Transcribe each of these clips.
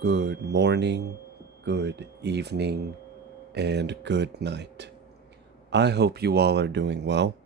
Good morning, good evening, and good night. I hope you all are doing well.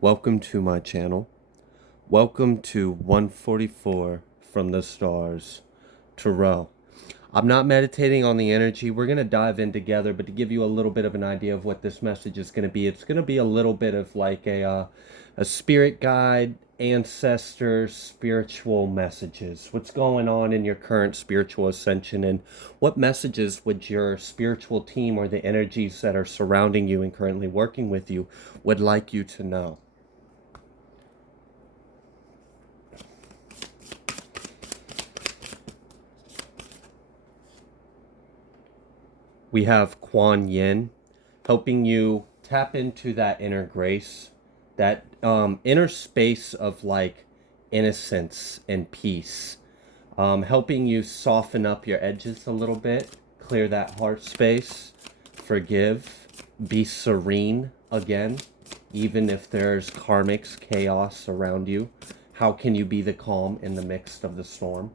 Welcome to my channel. Welcome to 144 from the stars, Terrell. I'm not meditating on the energy. We're going to dive in together, but to give you a little bit of an idea of what this message is going to be, it's going to be a little bit of like a spirit guide, ancestors, spiritual messages. What's going on in your current spiritual ascension, and what messages would your spiritual team or the energies that are surrounding you and currently working with you would like you to know. We have Kuan Yin helping you tap into that inner grace, that inner space of like innocence and peace, helping you soften up your edges a little bit, clear that heart space, forgive, be serene again, even if there's karmics, chaos around you. How can you be the calm in the midst of the storm?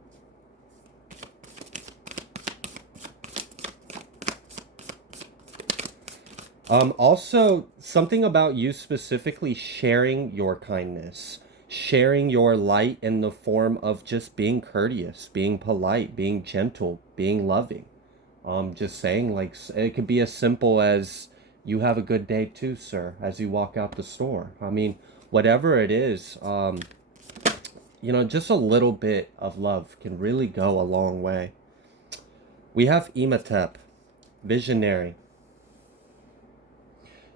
Also, something about you specifically sharing your kindness, sharing your light in the form of just being courteous, being polite, being gentle, being loving. Just saying, like, it could be as simple as, you have a good day too, sir, as you walk out the store. I mean, whatever it is, just a little bit of love can really go a long way. We have Imhotep, visionary.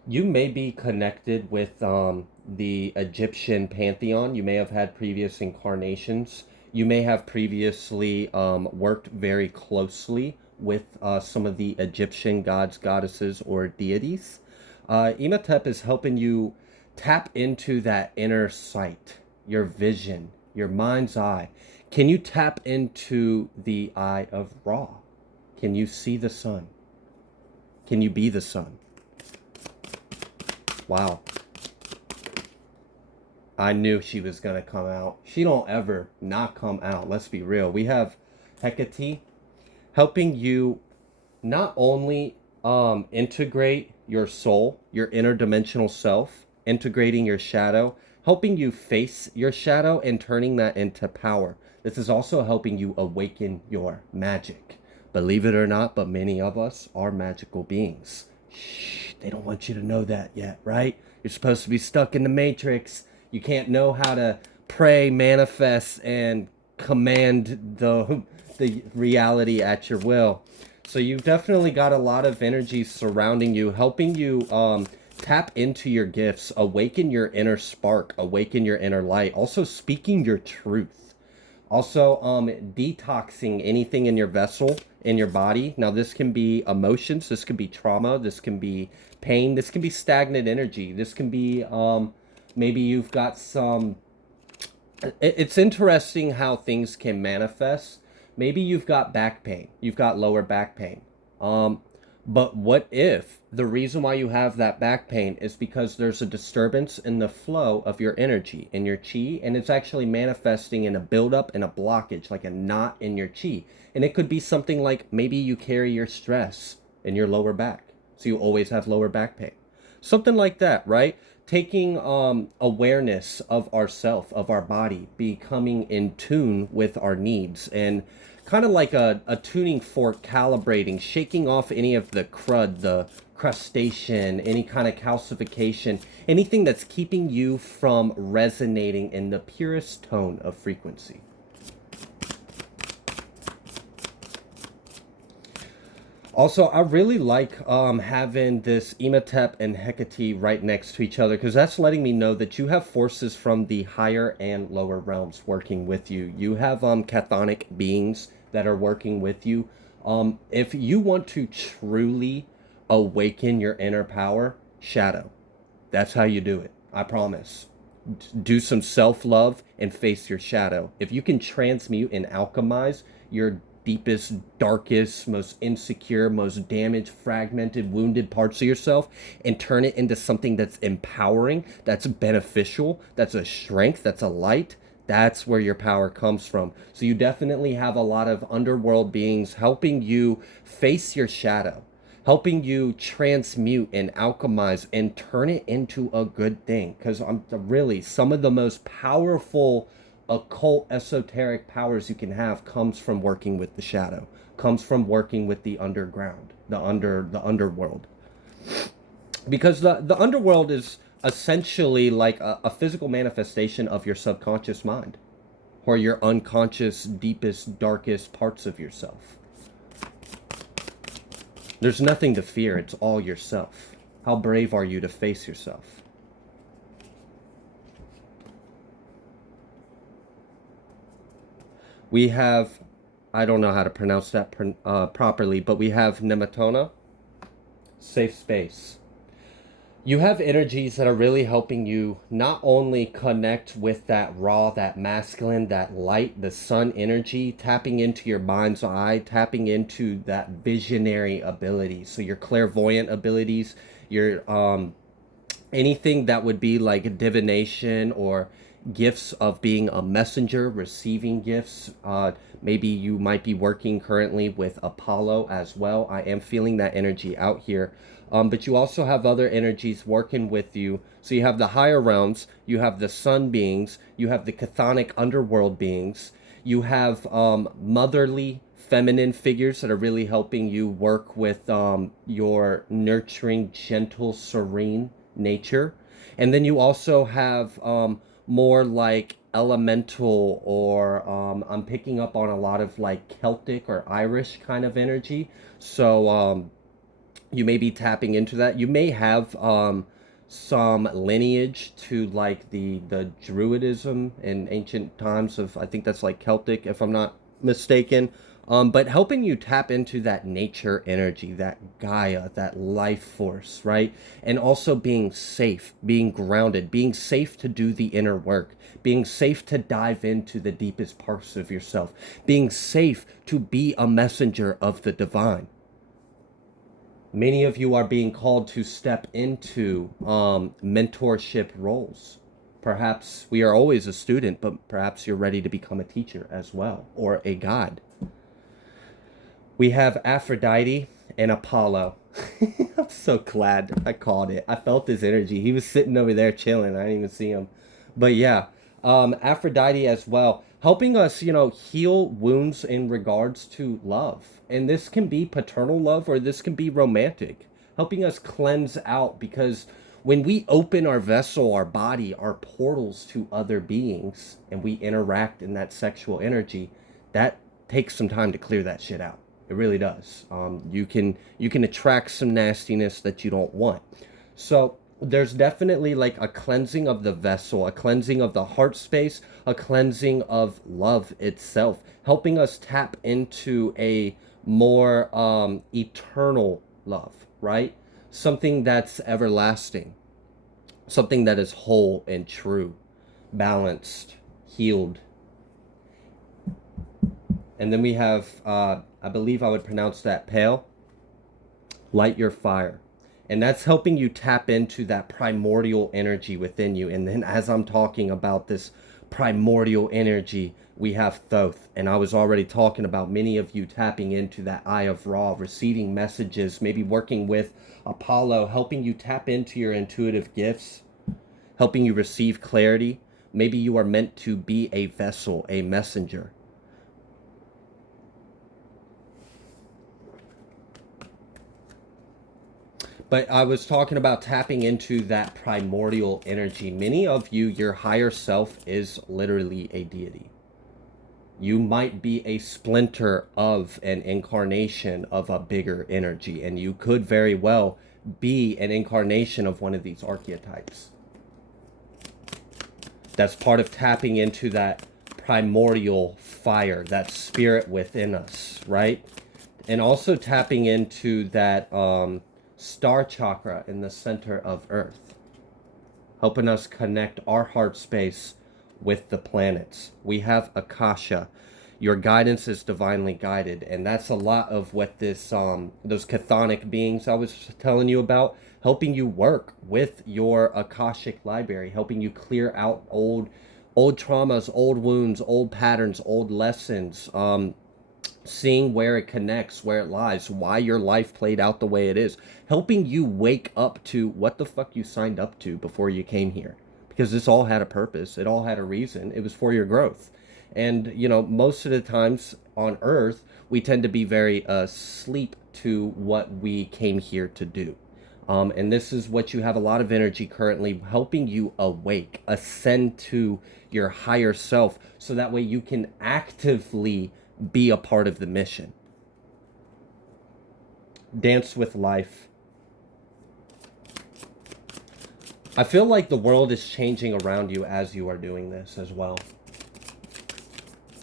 You may be connected with the Egyptian pantheon. You may have had previous incarnations. You may have previously worked very closely with some of the Egyptian gods, goddesses, or deities. Imhotep is helping you tap into that inner sight, your vision, your mind's eye. Can you tap into the eye of Ra? Can you see the sun? Can you be the sun? Wow. I knew she was going to come out. She don't ever not come out. Let's be real. We have Hecate helping you not only integrate your soul, your interdimensional self, integrating your shadow, helping you face your shadow and turning that into power. This is also helping you awaken your magic. Believe it or not, but many of us are magical beings. Shh, they don't want you to know that yet, right? You're supposed to be stuck in the matrix. You can't know how to pray, manifest, and command the reality at your will. So you've definitely got a lot of energy surrounding you, helping you tap into your gifts, awaken your inner spark, awaken your inner light, also speaking your truth. Also, detoxing anything in your vessel, in your body. Now, this can be emotions, this can be trauma, this can be pain, this can be stagnant energy. This can be, maybe you've got some... It's interesting how things can manifest. Maybe you've got back pain, you've got lower back pain. But what if the reason why you have that back pain is because there's a disturbance in the flow of your energy, in your chi, and it's actually manifesting in a buildup and a blockage, like a knot in your chi. And it could be something like, maybe you carry your stress in your lower back, so you always have lower back pain. Something like that, right? Taking awareness of ourself, of our body, becoming in tune with our needs, and kind of like a tuning fork, calibrating, shaking off any of the crud, the crustacean, any kind of calcification, anything that's keeping you from resonating in the purest tone of frequency. Also, I really like having this Imhotep and Hecate right next to each other, because that's letting me know that you have forces from the higher and lower realms working with you. You have chthonic beings that are working with you. If you want to truly awaken your inner power, shadow. That's how you do it. I promise. Do some self-love and face your shadow. If you can transmute and alchemize your deepest, darkest, most insecure, most damaged, fragmented, wounded parts of yourself and turn it into something that's empowering, that's beneficial, that's a strength, that's a light, That's where your power comes from. So you definitely have a lot of underworld beings helping you face your shadow, helping you transmute and alchemize and turn it into a good thing. Because I'm really, some of the most powerful occult esoteric powers you can have comes from working with the shadow, comes from working with the underground, the underworld. Because the underworld is essentially like a physical manifestation of your subconscious mind, or your unconscious, deepest, darkest parts of yourself. There's nothing to fear, it's all yourself. How brave are you to face yourself? We have, I don't know how to pronounce that properly, but we have Nematona, safe space. You have energies that are really helping you not only connect with that raw, that masculine, that light, the sun energy, tapping into your mind's eye, tapping into that visionary ability. So your clairvoyant abilities, your anything that would be like divination or gifts of being a messenger, receiving gifts. Maybe you might be working currently with Apollo as well. I am feeling that energy out here. But you also have other energies working with you. So you have the higher realms, you have the sun beings, you have the chthonic underworld beings, you have motherly feminine figures that are really helping you work with your nurturing, gentle, serene nature. And then you also have more like elemental, or I'm picking up on a lot of like Celtic or Irish kind of energy. So you may be tapping into that. You may have some lineage to like the Druidism in ancient times of, I think that's like Celtic, if I'm not mistaken. But helping you tap into that nature energy, that Gaia, that life force, right? And also being safe, being grounded, being safe to do the inner work, being safe to dive into the deepest parts of yourself, being safe to be a messenger of the divine. Many of you are being called to step into mentorship roles. Perhaps we are always a student, but perhaps you're ready to become a teacher as well, or a god. We have Aphrodite and Apollo. I'm so glad I called it. I felt his energy. He was sitting over there chilling. I didn't even see him. But yeah, Aphrodite as well, helping us, heal wounds in regards to love. And this can be paternal love, or this can be romantic, helping us cleanse out. Because when we open our vessel, our body, our portals to other beings, and we interact in that sexual energy, that takes some time to clear that shit out. It really does. You can attract some nastiness that you don't want. So there's definitely like a cleansing of the vessel, a cleansing of the heart space, a cleansing of love itself, helping us tap into a more eternal love, right? Something that's everlasting, something that is whole and true, balanced, healed. And then we have, I believe I would pronounce that pale, light your fire. And that's helping you tap into that primordial energy within you. And then as I'm talking about this primordial energy, we have Thoth. And I was already talking about many of you tapping into that Eye of Ra, receiving messages, maybe working with Apollo, helping you tap into your intuitive gifts, helping you receive clarity. Maybe you are meant to be a vessel, a messenger. But I was talking about tapping into that primordial energy. Many of you, your higher self is literally a deity. You might be a splinter of an incarnation of a bigger energy, and you could very well be an incarnation of one of these archetypes. That's part of tapping into that primordial fire, that spirit within us, right? And also tapping into that star chakra in the center of Earth, helping us connect our heart space with the planets. We have Akasha. Your guidance is divinely guided, and that's a lot of what this those chthonic beings I was telling you about, helping you work with your Akashic library, helping you clear out old Old traumas, old wounds, old patterns, old lessons, seeing where it connects, where it lies, why your life played out the way it is, helping you wake up to what the fuck you signed up to before you came here. Because this all had a purpose, it all had a reason, it was for your growth. And, you know, most of the times on Earth, we tend to be very asleep to what we came here to do. And this is what you have a lot of energy currently helping you awake, ascend to your higher self, so that way you can actively be a part of the mission. Dance with life. I feel like the world is changing around you as you are doing this as well.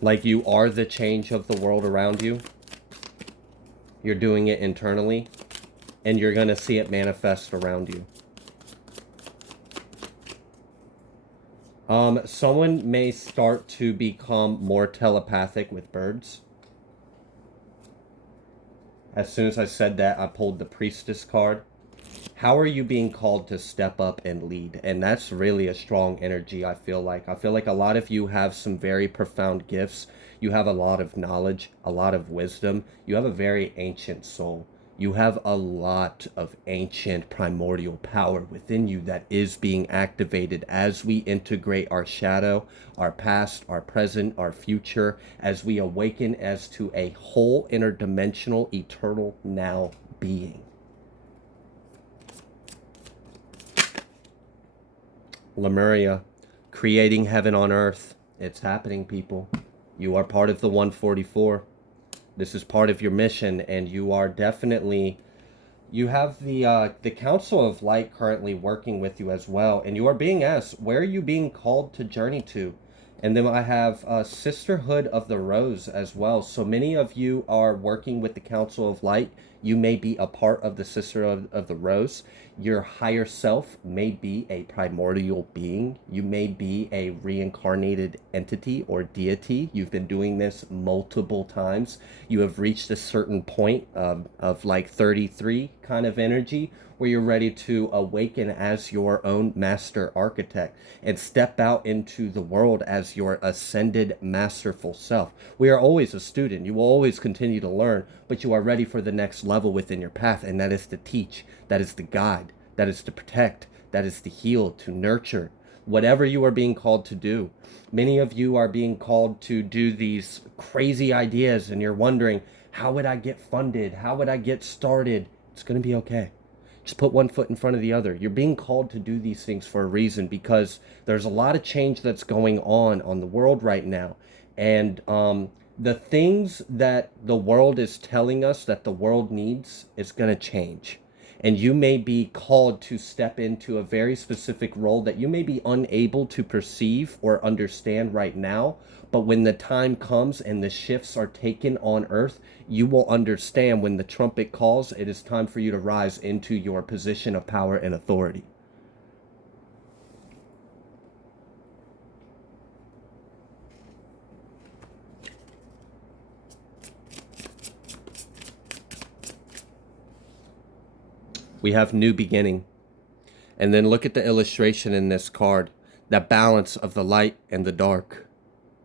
Like you are the change of the world around you. You're doing it internally, and you're going to see it manifest around you. Someone may start to become more telepathic with birds. As soon as I said that, I pulled the Priestess card. How are you being called to step up and lead? And that's really a strong energy, I feel like. I feel like a lot of you have some very profound gifts. You have a lot of knowledge, a lot of wisdom. You have a very ancient soul. You have a lot of ancient primordial power within you that is being activated as we integrate our shadow, our past, our present, our future, as we awaken as to a whole interdimensional, eternal now being. Lemuria, creating heaven on earth. It's happening, people. You are part of the 144. This is part of your mission, and you are definitely, you have the Council of Light currently working with you as well, and you are being asked, where are you being called to journey to? And then I have Sisterhood of the Rose as well. So many of you are working with the Council of Light. You may be a part of the Sisterhood of the Rose. Your higher self may be a primordial being. You may be a reincarnated entity or deity. You've been doing this multiple times. You have reached a certain point of like 33 kind of energy where you're ready to awaken as your own master architect and step out into the world as your ascended masterful self. We are always a student. You will always continue to learn, but you are ready for the next level within your path, and that is to teach, that is to guide, that is to protect, that is to heal, to nurture, whatever you are being called to do. Many of you are being called to do these crazy ideas, and you're wondering, how would I get funded? How would I get started? It's going to be okay. Just put one foot in front of the other. You're being called to do these things for a reason, because there's a lot of change that's going on the world right now. And the things that the world is telling us that the world needs is going to change. And you may be called to step into a very specific role that you may be unable to perceive or understand right now. But when the time comes and the shifts are taken on earth, you will understand when the trumpet calls, it is time for you to rise into your position of power and authority. We have new beginning. And then look at the illustration in this card, that balance of the light and the dark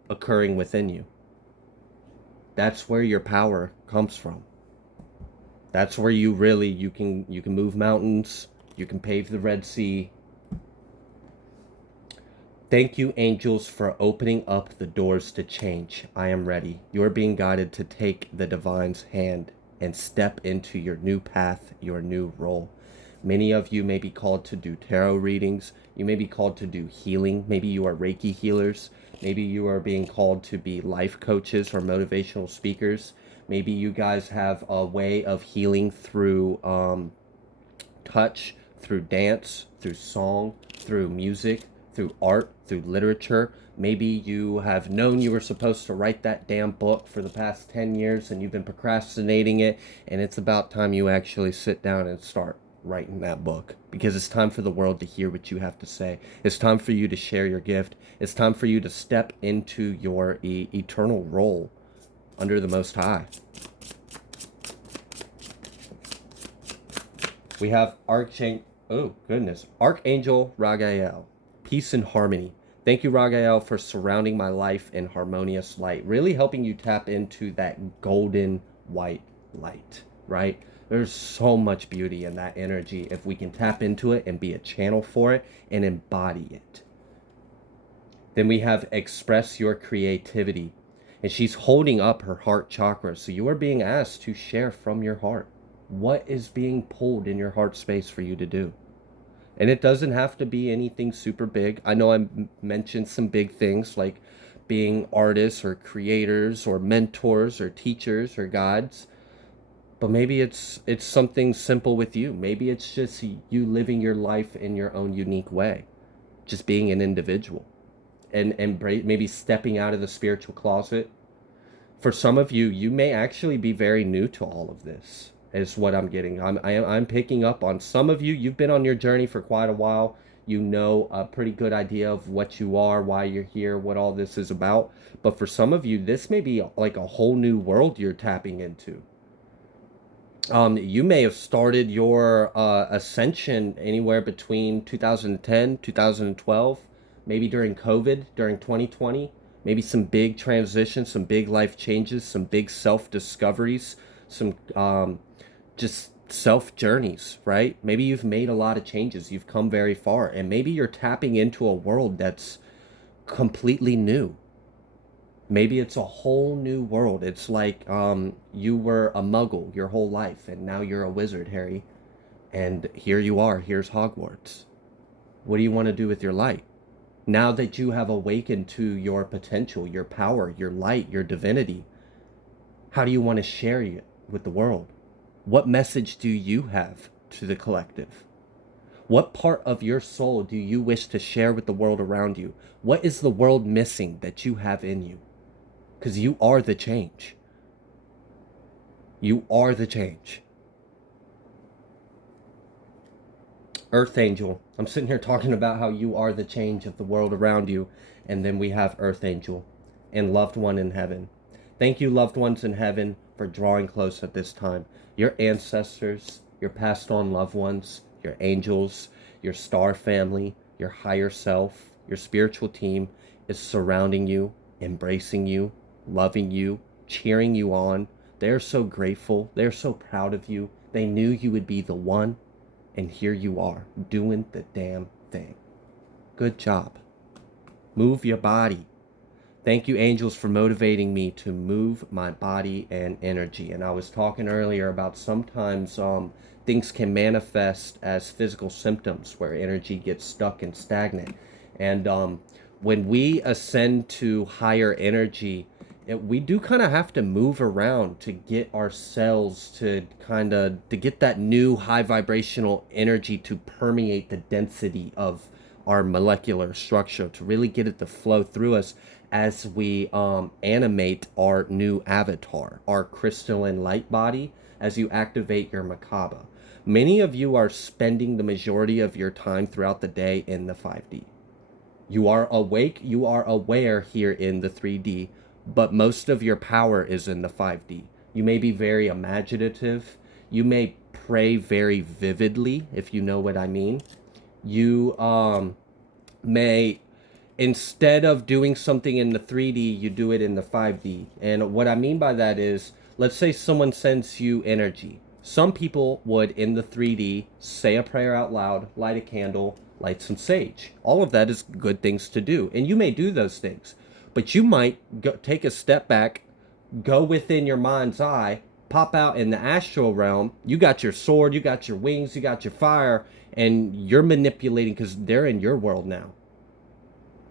occurring within you. That's where your power comes from. That's where you really, you can move mountains, you can pave the Red Sea. Thank you, angels, for opening up the doors to change. I am ready. You are being guided to take the divine's hand and step into your new path, your new role. Many of you may be called to do tarot readings. You may be called to do healing. Maybe you are Reiki healers. Maybe you are being called to be life coaches or motivational speakers. Maybe you guys have a way of healing through touch, through dance, through song, through music, through art, through literature. Maybe you have known you were supposed to write that damn book for the past 10 years and you've been procrastinating it, and it's about time you actually sit down and start writing that book, because it's time for the world to hear what you have to say. It's time for you to share your gift. It's time for you to step into your eternal role under the Most High. We have Archangel Raphael, peace and harmony. Thank you, Ragael, for surrounding my life in harmonious light, really helping you tap into that golden white light, right? There's so much beauty in that energy if we can tap into it and be a channel for it and embody it. Then we have express your creativity. And she's holding up her heart chakra. So you are being asked to share from your heart. What is being pulled in your heart space for you to do? And it doesn't have to be anything super big. I know I mentioned some big things like being artists or creators or mentors or teachers or guides. But maybe it's something simple with you. Maybe it's just you living your life in your own unique way. Just being an individual and maybe stepping out of the spiritual closet. For some of you, you may actually be very new to all of this, is what I'm getting. I'm picking up on some of you. You've been on your journey for quite a while. You know a pretty good idea of what you are, why you're here, what all this is about. But for some of you, this may be like a whole new world you're tapping into. You may have started your ascension anywhere between 2010, 2012, maybe during COVID, during 2020, maybe some big transitions, some big life changes, some big self discoveries, some just self journeys, right? Maybe you've made a lot of changes, you've come very far, and maybe you're tapping into a world that's completely new. Maybe it's a whole new world. It's like you were a muggle your whole life and now you're a wizard, Harry. And here you are. Here's Hogwarts. What do you want to do with your light? Now that you have awakened to your potential, your power, your light, your divinity, how do you want to share it with the world? What message do you have to the collective? What part of your soul do you wish to share with the world around you? What is the world missing that you have in you? Because you are the change. You are the change. Earth Angel. I'm sitting here talking about how you are the change of the world around you. And then we have Earth Angel and Loved One in Heaven. Thank you, loved ones in heaven, for drawing close at this time. Your ancestors, your passed on loved ones, your angels, your star family, your higher self, your spiritual team is surrounding you, embracing you, loving you, cheering you on. They're so grateful. They're so proud of you. They knew you would be the one, and here you are, doing the damn thing. Good job. Move your body. Thank you, angels, for motivating me to move my body and energy. And I was talking earlier about sometimes things can manifest as physical symptoms where energy gets stuck and stagnant. And when we ascend to higher energy, we do kind of have to move around to get ourselves to to get that new high vibrational energy to permeate the density of our molecular structure, to really get it to flow through us as we animate our new avatar, our crystalline light body, as you activate your Makaba. Many of you are spending the majority of your time throughout the day in the 5D. You are awake, you are aware here in the 3D, but most of your power is in the 5D. You may be very imaginative. You may pray very vividly, if you know what I mean. You may, instead of doing something in the 3D, you do it in the 5D. And what I mean by that is, let's say someone sends you energy. Some people would, in the 3D, say a prayer out loud, light a candle, light some sage. All of that is good things to do. And you may do those things. But you might take a step back, go within your mind's eye, pop out in the astral realm. You got your sword, you got your wings, you got your fire, and you're manipulating because they're in your world now.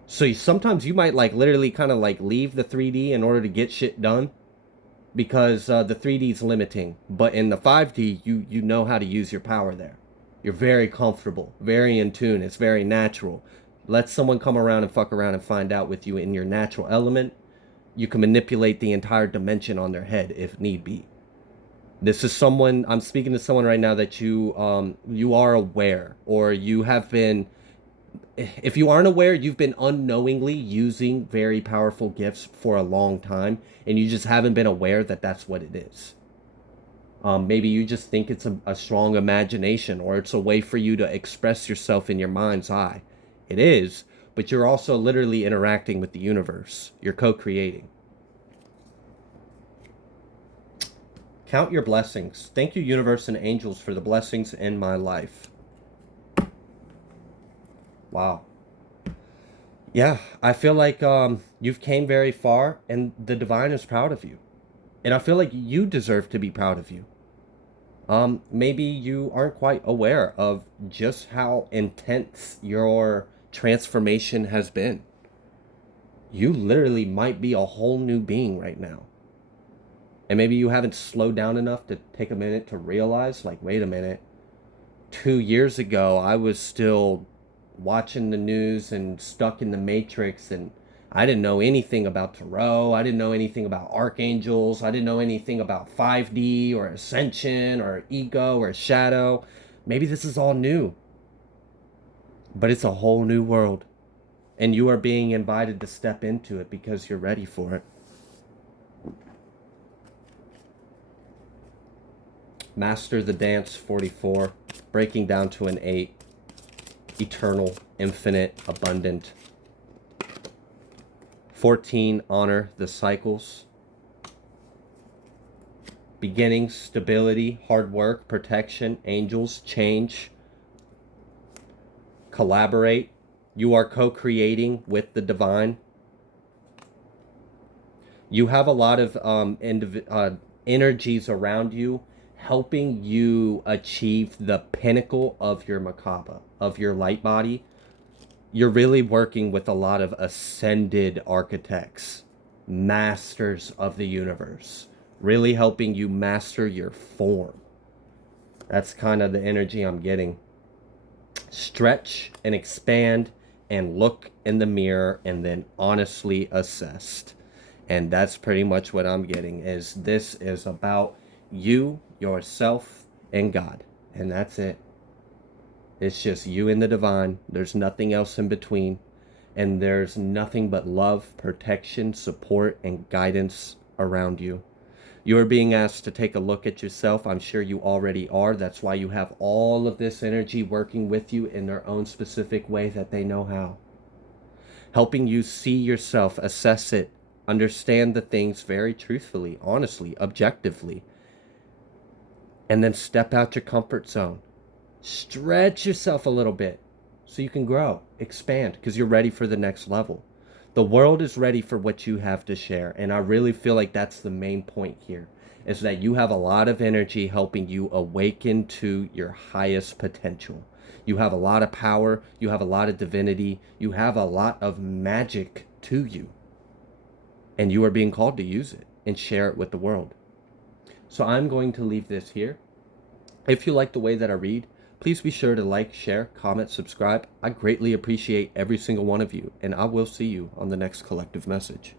So sometimes you might literally kind of leave the 3D in order to get shit done because the 3D is limiting. But in the 5D, you know how to use your power there. You're very comfortable, very in tune. It's very natural. Let someone come around and fuck around and find out with you in your natural element. You can manipulate the entire dimension on their head if need be. This is someone, I'm speaking to someone right now that you are aware, or you have been, if you aren't aware, you've been unknowingly using very powerful gifts for a long time, and you just haven't been aware that that's what it is. Maybe you just think it's a strong imagination, or it's a way for you to express yourself in your mind's eye. It is, but you're also literally interacting with the universe. You're co-creating. Count your blessings. Thank you, universe and angels, for the blessings in my life. Wow. Yeah, I feel like you've came very far, and the divine is proud of you. And I feel like you deserve to be proud of you. Maybe you aren't quite aware of just how intense your transformation has been. You literally might be a whole new being right now. And maybe you haven't slowed down enough to take a minute to realize, like, wait a minute. 2 years ago, I was still watching the news and stuck in the matrix, and I didn't know anything about tarot. I didn't know anything about archangels. I didn't know anything about 5D or ascension or ego or shadow. Maybe this is all new, but it's a whole new world, and you are being invited to step into it because you're ready for it. Master the Dance 44, breaking down to an 8. Eternal, infinite, abundant. 14, honor the cycles. Beginning, stability, hard work, protection, angels, change. Collaborate. You are co-creating with the divine. You have a lot of energies around you helping you achieve the pinnacle of your Merkaba, of your light body. You're really working with a lot of ascended architects, masters of the universe, really helping you master your form. That's kind of the energy I'm getting. Stretch and expand and look in the mirror and then honestly assess. And that's pretty much what I'm getting, is this is about you, yourself, and God. And that's it. It's just you and the divine. There's nothing else in between. And there's nothing but love, protection, support, and guidance around you. You are being asked to take a look at yourself. I'm sure you already are. That's why you have all of this energy working with you in their own specific way that they know how. Helping you see yourself, assess it, understand the things very truthfully, honestly, objectively. And then step out your comfort zone. Stretch yourself a little bit so you can grow, expand, because you're ready for the next level. The world is ready for what you have to share. And I really feel like that's the main point here, is that you have a lot of energy helping you awaken to your highest potential. You have a lot of power. You have a lot of divinity. You have a lot of magic to you. And you are being called to use it and share it with the world. So I'm going to leave this here. If you like the way that I read, please be sure to like, share, comment, subscribe. I greatly appreciate every single one of you, and I will see you on the next collective message.